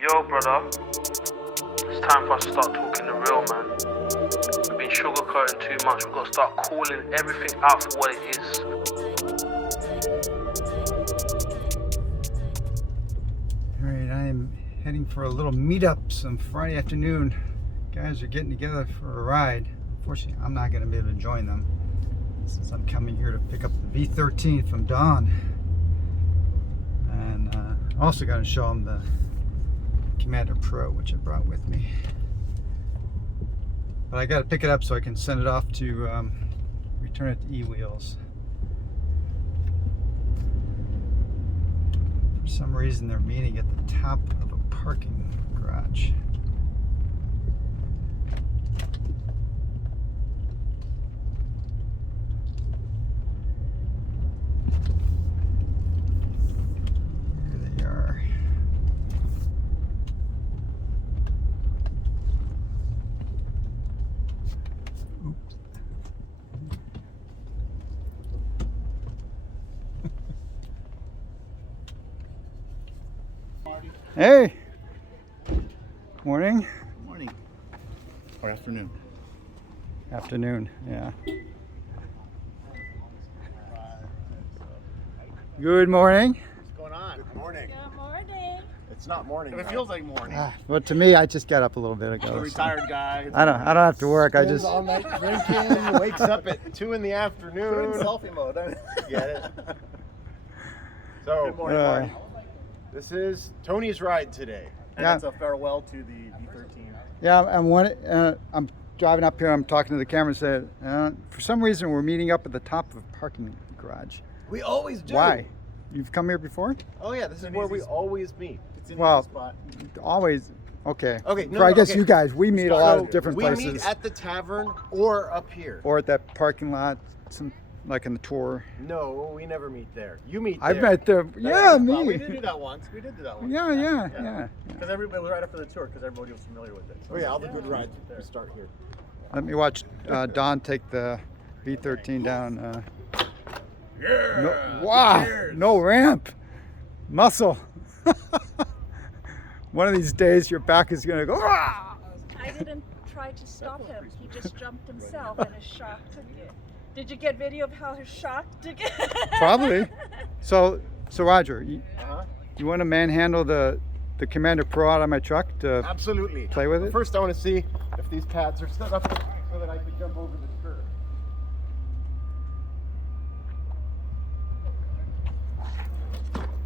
Yo, brother, it's time for us to start talking the real, man. We've been sugarcoating too much. We've got to start calling everything out for what it is. All right, I am heading for a little meetup some Friday afternoon. Guys are getting together for a ride. Unfortunately, I'm not going to be able to join them since I'm coming here to pick up the V13 from Don. And also got to show them the Commander Pro, which I brought with me. But I got to pick it up so I can send it off to return it to E-Wheels. For some reason, they're meeting at the top of a parking garage. Here they are. Oops. Hey. Morning. Morning. Or afternoon. Afternoon, yeah. Good morning. What's going on? Good morning. Good morning. It's not morning. It feels like morning. But to me, I just got up a little bit ago. A retired guy. I don't have to work. I Spends just all night drinking. Wakes up at 2 in the afternoon. Selfie mode. Get it? So, Good morning, uh, Marty. this is Tony's ride today. And yeah. it's a farewell to the V13. yeah, I'm driving up here. I'm talking to the camera. And said, for some reason, we're meeting up at the top of a parking garage. We always do. Why? You've come here before? Oh yeah, this is an where easy we spot. always meet. It's an Well, easy spot. Always. Okay. Okay, So no, I no, guess okay. you guys, we meet a lot of So, different we places. meet at the tavern or up here. Or at that parking lot, like in the tour. No, we never meet there. You meet I've there. met there. That Yeah, is- well, we me. did do that once. We did do that once. Yeah. Because everybody was right after the tour because everybody was familiar with it. So Oh yeah, all the good yeah, rides there. we start here. Let me watch Don take the V13 down. Wow, no ramp. Muscle. One of these days your back is going to go. "Ah!" I didn't try to stop him. He just jumped himself and his shock took it. Did you get video of how his shock took it? Probably. So Roger, Uh-huh. you want to manhandle the Commander Pro out of my truck to Absolutely. play with it? First, I want to see if these pads are set up so that I can jump over the curb.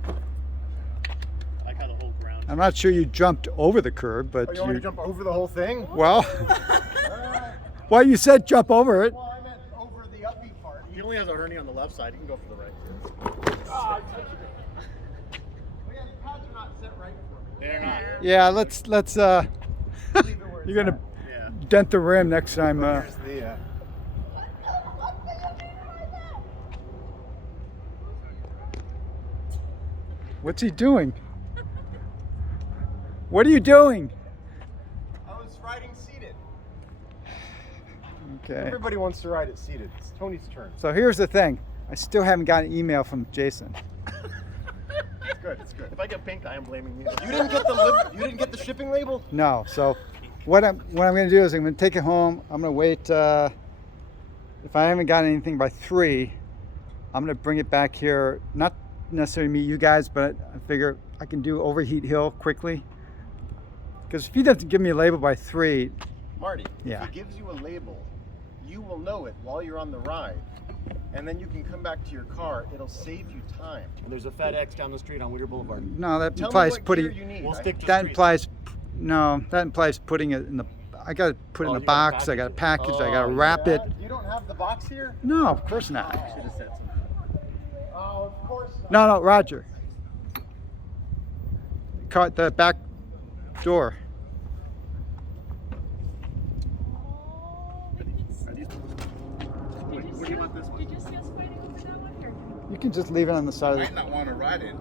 I like how the whole ground. I'm not sure you jumped over the curb, but Oh, you want me to jump over the whole thing? well, well, you said jump over it. Well, I meant over the uppy part. He only has a hernia on the left side. He can go for the right. Oh, I touched it. Oh, yeah, the pads are not set right for me. They're not. Yeah, let's Leave it where you're it's gonna Yeah. dent the rim next time. at. Here's the, What's he doing? What are you doing? I was riding seated. Okay. Everybody wants to ride it seated. It's Tony's turn. So here's the thing. I still haven't got an email from Jason. It's good. It's good. If I get pink, I am blaming you. You didn't get you didn't get the shipping label? No. So what I'm going to do is I'm going to take it home. I'm going to wait. If I haven't got anything by 3, I'm going to bring it back here. Not necessarily meet you guys, but I figure I can do Overheat Hill quickly. Because if he doesn't give me a label by 3, Marty, Yeah. if he gives you a label, you will know it while you're on the ride. And then you can come back to your car. It'll save you time. There's a FedEx down the street on Whittier Boulevard. no, that Tell implies me what putting. gear you need. We'll stick to That street. implies, no, that implies putting it in the. I got to put it in Oh, a you gotta box. I got to package package. it. I got to Oh, wrap it. You don't have the box here? No, of course not. Should have said something. Oh, of course not. No, Roger. Caught the back door. Are these? What do you want this one? Did you see us fighting over that one here? You can just leave it on the side of might the. not want to ride it.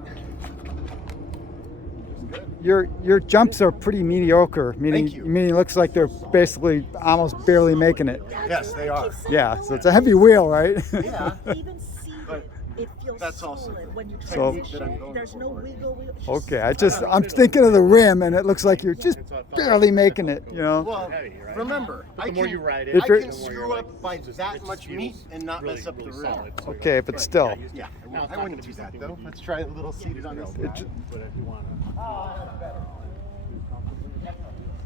Your jumps are pretty mediocre. Meaning, Thank you. meaning it looks like they're basically almost barely making it. Yes, they are. Yeah, so it's a heavy wheel, right? Yeah. Even see But It feels That's also solid when you So- transition. There's no wiggle. It's just Okay, I'm thinking of the rim, and it looks like you're just barely making it. You know. Well, remember, The more you ride it, If I you're- can screw up by that much meat and not mess up the rim. Okay, but still. Yeah, I wouldn't do that though. Let's try a little seated on this side. But if you want to.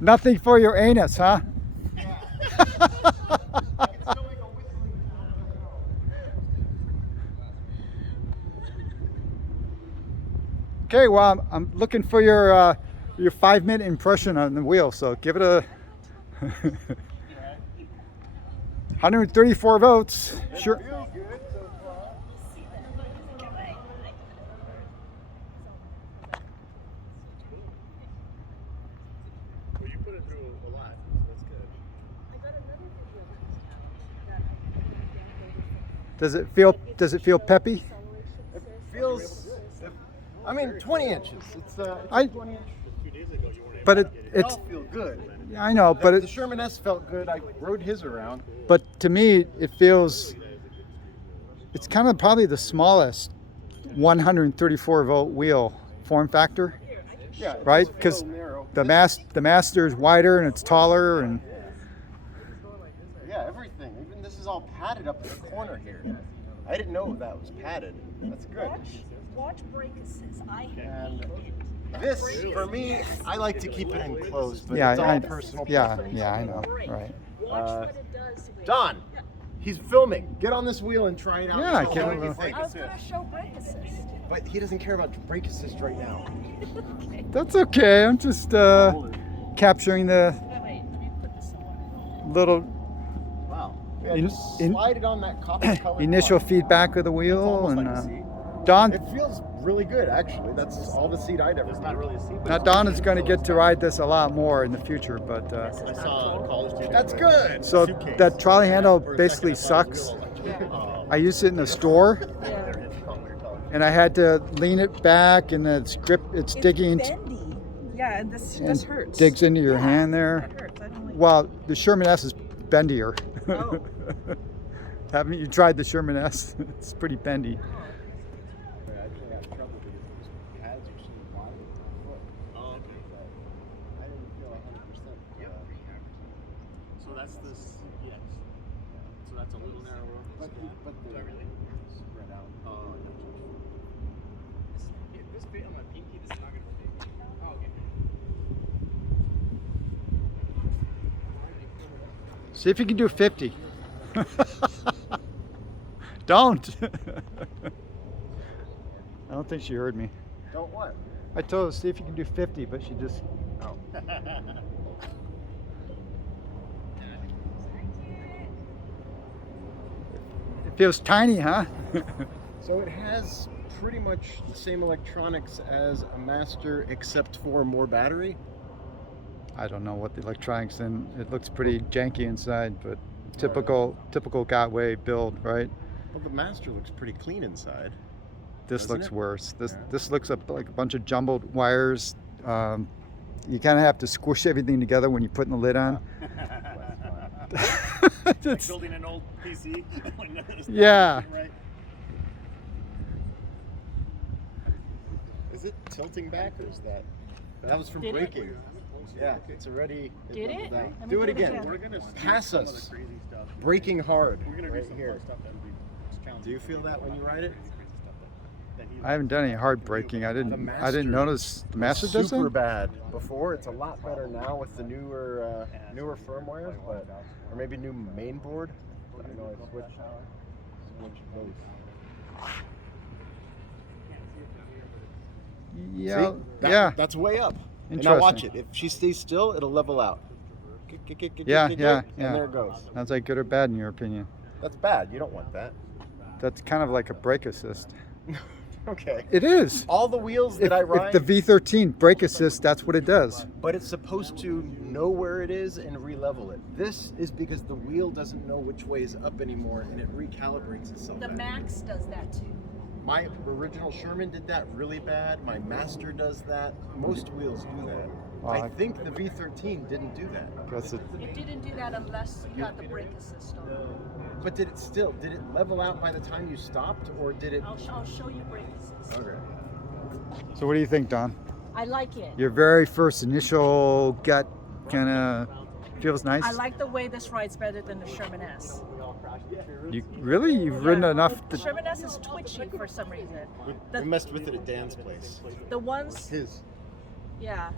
Nothing for your anus, huh? Okay, well, I'm looking for your 5-minute impression on the wheel. So give it a 134 votes. Sure. Well, you put it through a lot, so that's good. Does it feel peppy? It feels. I mean, 20 inches. It's I- 20 inches. 2 days ago, you weren't But able to it, get They it's all feel good. I know, but The it, Sherman S felt good. I rode his around. but to me it feels it's kind of probably the smallest 134 volt wheel form factor, Yeah, it right? does feel Because narrow. the Master is wider and it's taller, and Yeah, everything. Even this is all padded up in the corner here. I didn't know that was padded. That's good. watch brake assist. I And hate it. this, for me, I like to keep it enclosed, but yeah, it's all I, personal yeah, preference. yeah, I know, right? Watch what it does. With Don, he's filming. Get on this wheel and try it out. Yeah, Show get me on what you the- think. I was gonna show brake assist. But he doesn't care about brake assist right now. That's okay. I'm just capturing the Oh, wait, let me put this on. little Wow. Yeah, In- just in- slide it on that copper color. initial feedback of the It's wheel, almost and like a seat. Don. It feels really good, actually. That's all the seat I'd ever. It's not really a seat. Now Don is going to get to ride this a lot more in the future, but I saw a college student. That's good. so Suitcase. that trolley handle For a basically second, I thought it sucks. was I used it in the store, Yeah. and I had to lean it back, and it's digging into, bendy. Yeah, and this and hurts. digs into your hand there. That hurts. I don't like Well, the Sherman S is bendier. Oh. Haven't you tried the Sherman S? It's pretty bendy. Oh, okay. So that's this, yes. So that's a little narrower. But Do I really? spread out. Oh, yeah, this fit on my pinky, this is not gonna fit. Oh, okay. See if you can do 50. Don't. I don't think she heard me. Don't what? I told her, see if you can do 50, but she just. Oh. It feels tiny, huh? So it has pretty much the same electronics as a Master, except for more battery. I don't know what the electronics in. It looks pretty janky inside, but typical Gotway build, right? Well, the Master looks pretty clean inside. This Doesn't looks it? worse. Yeah. This looks like a bunch of jumbled wires. You kind of have to squish everything together when you're putting the lid on. Like It's- building an old PC. Like, no, it's not Yeah. right. Is it tilting back or is that? That was from Did it? braking. Yeah, it's already. Did it? that- Let me Do it do it again. again. We're gonna Pass some of us. the crazy stuff. Braking hard. We're gonna do right some here. fun stuff that'll be challenging. Do you feel that when you ride it? I haven't done any hard braking. I didn't notice the Master does Super that. bad before. It's a lot better now with the newer firmware, but or maybe new main board. But I know I switched those. Yeah, See? That- yeah, That's way up. And now watch it. Interesting. If she stays still, it'll level out. Yeah, And yeah. there it goes. Sounds like good or bad in your opinion. That's bad. You don't want that. That's kind of like a brake assist. Okay. It is. All the wheels that I If ride, the V13 brake assist, that's what it does. but it's supposed to know where it is and re-level it. This is because the wheel doesn't know which way is up anymore, and it recalibrates itself. The Max does that too. My original Sherman did that really bad. My Master does that. Most wheels do that. I think the V13 didn't do that. Guess it, It didn't do that unless you got the brake assist on. But did it level out by the time you stopped, or did it? I'll show you brake assist. Okay. so what do you think, Don? I like it. Your very first initial gut kind of feels nice? I like the way this rides better than the Sherman S. You really? You've ridden enough The to... Sherman S is twitchy for some reason. We messed with it at Dan's place. The ones, His. yeah,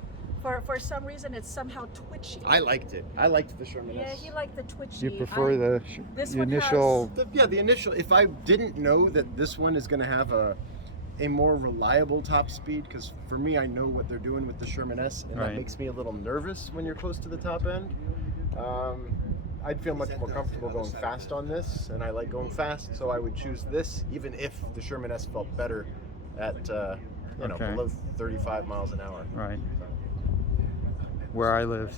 for some reason it's somehow twitchy. I liked it. I liked the Sherman Yeah, S. he liked the twitchy. You prefer the this the one initial... The initial. If I didn't know that this one is going to have a more reliable top speed, because for me, I know what they're doing with the Sherman S, and Right. that makes me a little nervous when you're close to the top end. I'd feel much more comfortable going fast on this, and I like going fast, so I would choose this, even if the Sherman S felt better at Okay. below 35 miles an hour. Right. Where I live.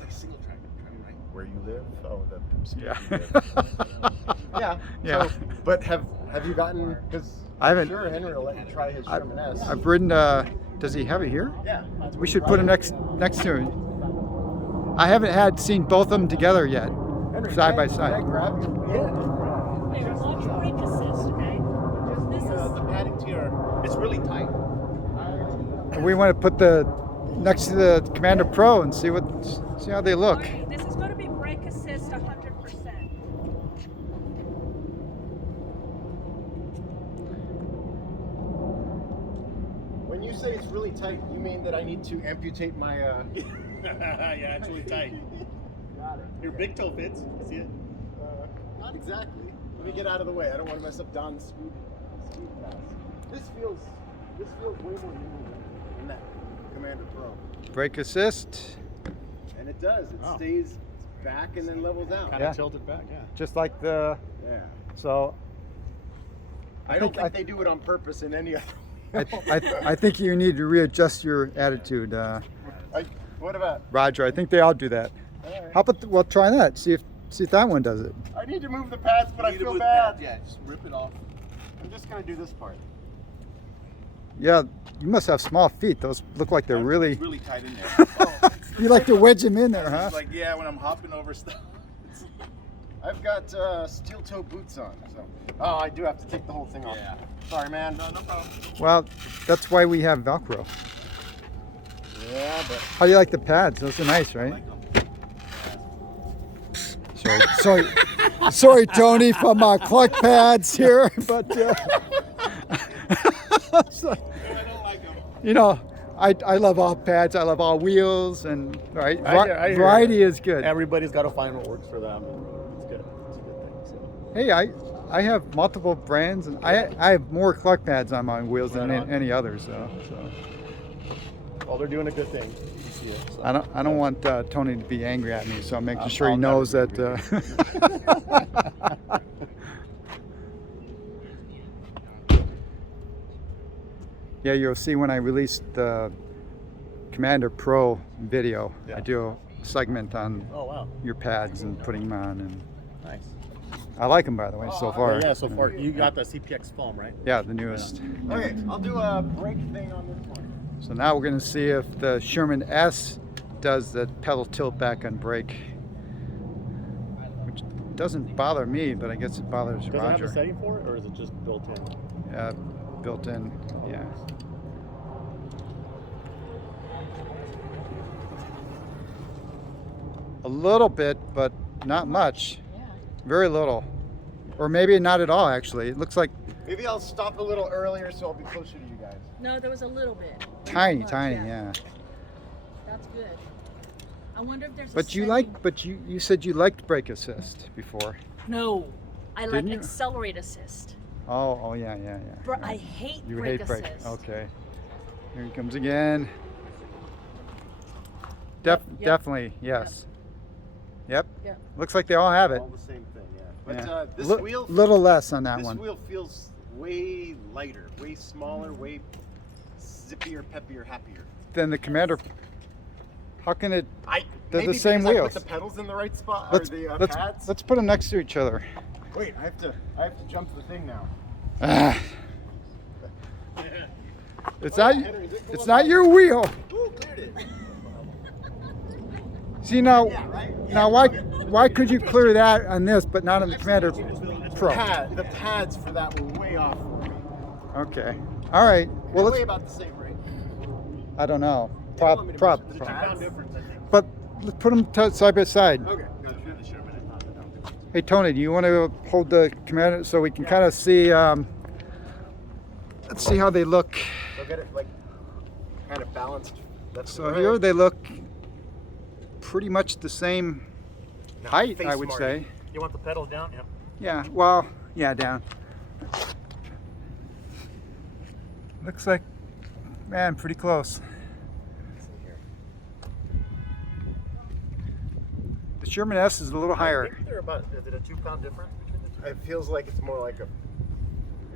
Where you live? Oh, the speed Yeah. you live. Yeah. Yeah. So, but have you gotten? Because I haven't- Sure, Henry will let you try his Sherman S. I've ridden... does he have it here? Yeah. We should put him next to him. I haven't seen both of them together yet, Henry, side by can I side. grab you? Yeah. Here, watch brake assist, okay? This is The padding to your, it's really tight. We want to put the next to the Commander Pro and see how they look. Marty, this is going to be brake assist 100%. When you say it's really tight, you mean that I need to amputate my? Yeah, it's really tight. Got it. Your big toe fits. You see it? Not exactly. Let me get out of the way. I don't want to mess up Don's speed pass. This feels way more nimble than that Commander Pro. Brake assist, And it does. It Oh. stays back and then levels out. Kind Yeah. of tilted back, yeah. just like the... Yeah. So I don't think- think they do it on purpose in any other. I think you need to readjust your attitude, What about? Roger. I think they all do that. Alright. How about, well, try that. See if that one does it. I need to move the pads, but I feel bad. Yeah, just rip it off. I'm just gonna do this part. Yeah, you must have small feet. Those look like they're really... It's really tight in there. You like to wedge them in there, huh? It's like, yeah, when I'm hopping over stuff. I've got steel toe boots on, so. Oh, I do have to take the whole thing off. Yeah. Sorry, man. No problem. Well, that's why we have Velcro. Yeah, but How do you like the pads? Those are nice, right? Like them. Sorry, Tony from Cluck Pads here, but so, I don't like them. you know, I love all pads. I love all wheels, and right, I hear variety you. is good. Everybody's got to find what works for them. It's good. It's a good thing. So. Hey, I have multiple brands, and I have more Cluck Pads on my wheels than Right on. any others. So Well, they're doing a good thing. You see it. So. I don't want Tony to be angry at me. So I'm making sure he I'll never knows be that. Yeah, you'll see when I release the Commander Pro video, I Yeah. do a segment on Oh wow. your pads and putting them on, and Nice. I like them, by the way, so far. Yeah, so far you got the CPX foam, right? Yeah, the newest. okay, I'll do a brake thing on this one. So now we're going to see if the Sherman S does the pedal tilt back on brake, which doesn't bother me, but I guess it bothers Does it have Roger. a setting for it, or is it just built in? Built in, yeah. A little bit, but not much. Yeah. Very little. Or maybe not at all, actually. It looks like Maybe I'll stop a little earlier so I'll be closer to you guys. No, there was a little bit. tiny, Not much, tiny, yeah. That's good. I wonder if there's a But you setting. you said you liked brake assist before. No, I like Didn't you? accelerate assist. Oh, yeah. I hate You brake hate brake. assist. Okay. Here he comes again. Yep. Definitely, yes. Yep. Yep. Looks like they all have it. All the same thing, yeah. But Yeah. this Li- wheel, little less on that this one. wheel feels way lighter, way smaller, way zippier, peppier, happier. Then the Commander. How can it? I They're the maybe same because I wheels. put the pedals in the right spot, Let's or the pads. let's put them next to each other. Wait, I have to jump the thing now. Ah. It's not. Henry, is it It's cool? not your wheel. Ooh, cleared it. See now, why could you clear that on this but not on the Commander Pro? The pads for that were way off. Okay. All right. Well, Way let's. about the same, right? I don't know. Want me to Prop. measure the £2 difference, I think. But let's put them side by side. Okay. Hey Tony, do you want to hold the Commander so we can kind of see? Let's see how they look. So get it like kind of balanced. So here they look pretty much the same height, I would say. You want the pedal down? Yeah. Yeah, well, yeah, down. Looks like, man, pretty close. The Sherman S is a little I higher. think they're about, is it a £2 difference between the two? It feels like it's more like a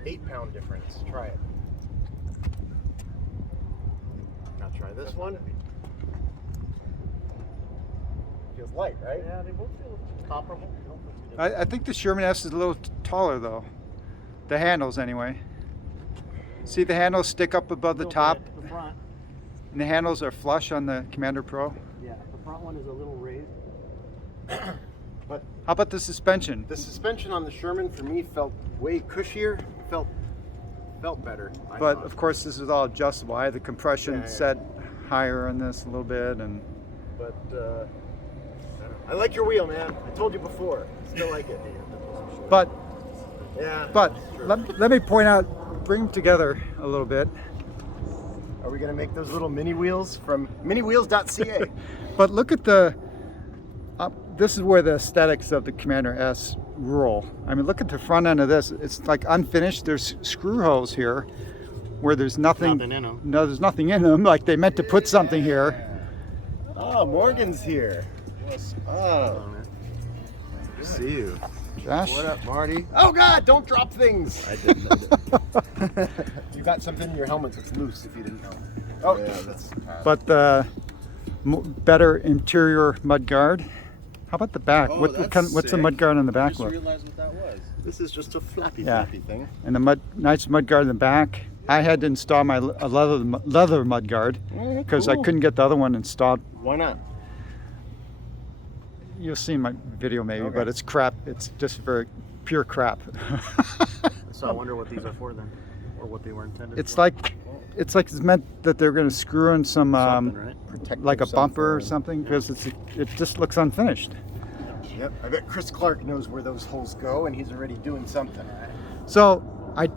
£8 difference. Try it. Now try this one. Feels light, right? Yeah, they both feel comparable. I think the Sherman S is a little taller though. The handles anyway. See the handles stick up above the top, The front. and the handles are flush on the Commander Pro. Yeah, the front one is a little raised. But How about the suspension? the suspension on the Sherman for me felt way cushier. Felt better. I But thought. of course this is all adjustable. I had the compression Yeah. set higher on this a little bit, and But I like your wheel, man. I told you before. Still like it. but Yeah. But that's true. let me point out, bring them together a little bit. Are we gonna make those little mini wheels from miniwheels.ca? But look at the, this is where the aesthetics of the Commander S roll. I mean, look at the front end of this. It's like unfinished. There's screw holes here where there's nothing. Nothing in 'em. No, there's nothing in them. Like they meant to put something here. Oh, Morgan's here. What's up? See you. Josh? What up, Marty? Oh God! Don't drop things. I didn't. You got something in your helmet that's loose. If you didn't know. Oh yeah, that's. But the better interior mud guard. How about the back? Oh, What that's kind, what's the sick. mud guard on the back I look? realized what that was. This is just a flappy Yeah. thing. And the nice mud guard in the back. I had to install my leather mud guard because I Cool. couldn't get the other one installed. Why not? You'll see my video maybe, Okay. but it's crap. It's just very pure crap. So I wonder what these are for then, or what they were intended it's for. like it's meant that they're going to screw in some Something, right? Protect like a yourself bumper or from- something because it just looks unfinished. Yep. I bet Chris Clark knows where those holes go, and he's already doing something. So I've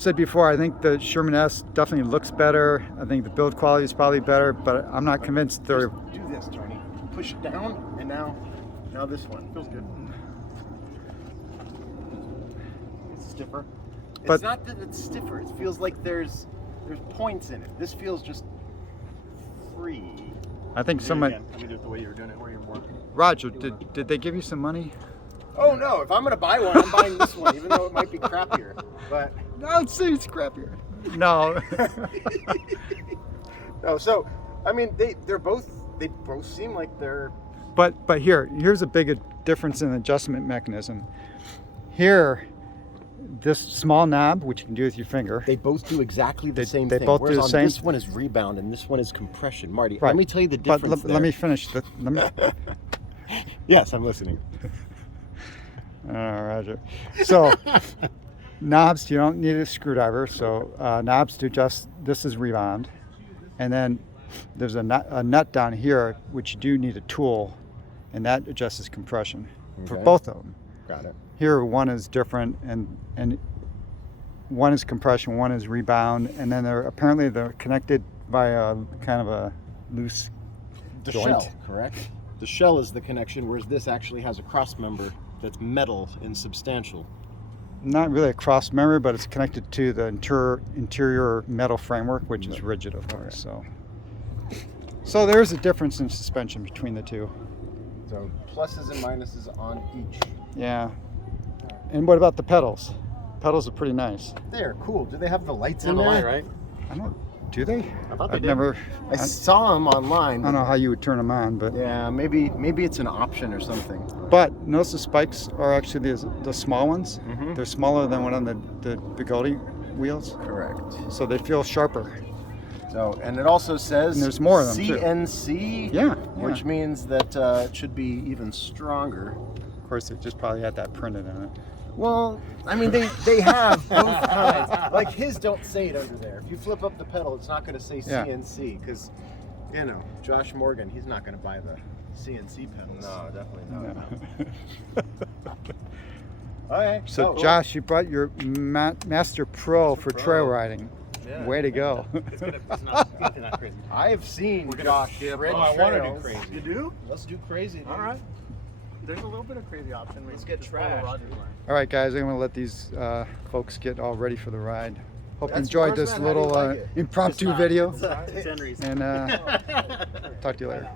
said before, I think the Sherman S definitely looks better. I think the build quality is probably better, but I'm not convinced they're. Just do this, Tony. Push it down, and now this one feels good. It's stiffer. But- It's not that it's stiffer. It feels like there's points in it. This feels just free. I think Do it someone. again. Let me do it the way you were doing it, where you're more. Roger, did they give you some money? Oh no! If I'm gonna buy one, I'm buying this one, even though it might be crappier. But No, it's crappier. No. no. So, I mean, they both seem like they're. But here's a big difference in the adjustment mechanism. Here, this small knob, which you can do with your finger. They both do exactly the same they thing. both do Whereas the on same- This one is rebound and this one is compression. Marty, Right. let me tell you the But difference. let me finish. Yes, I'm listening. Roger. So knobs, you don't need a screwdriver. So knobs to adjust. This is rebound, and then there's a nut down here which you do need a tool, and that adjusts compression for Okay. both of them. Got it. Here one is different, and one is compression, one is rebound, and then they're connected via kind of a loose The joint. shell, correct? The shell is the connection, whereas this actually has a cross member that's metal and substantial. Not really a cross member, but it's connected to the interior metal framework, which is rigid, of course. So there's a difference in suspension between the two. So pluses and minuses on each. Yeah. And what about the pedals? Pedals are pretty nice. They're cool. Do they have the lights in On the there? line, right? I don't. Do they? I thought they I've did. never. I saw them online. I don't know how you would turn them on, but Yeah, maybe it's an option or something. but notice the spikes are actually the small ones. Mhm. They're smaller than one on the Bugatti wheels, Correct. so they feel sharper. So, and it also says And there's more of them, too. CNC Yeah. which means that it should be even stronger. Of course, it just probably had that printed on it. Well, I mean, they have both kinds. Like his don't say it under there. If you flip up the pedal, it's not going to say Yeah. CNC because, you know, Josh Morgan, he's not going to buy the CNC pedals. No, definitely not. Okay. So, Josh, you brought your Master Pro for Pro. trail riding. Yeah. Way to go. It's not that crazy. I've seen Josh Yeah, red oh, I want to do trails. crazy. You do? Let's do crazy. Dude. All right. There's a little bit of crazy option. Let's get Just follow trashed. Roger's line. All right, guys, I'm going to let these folks get all ready for the ride. Hope you That's enjoyed yours, this man. How do you little like it? impromptu It's not. video. It's Henry's. And talk to you later.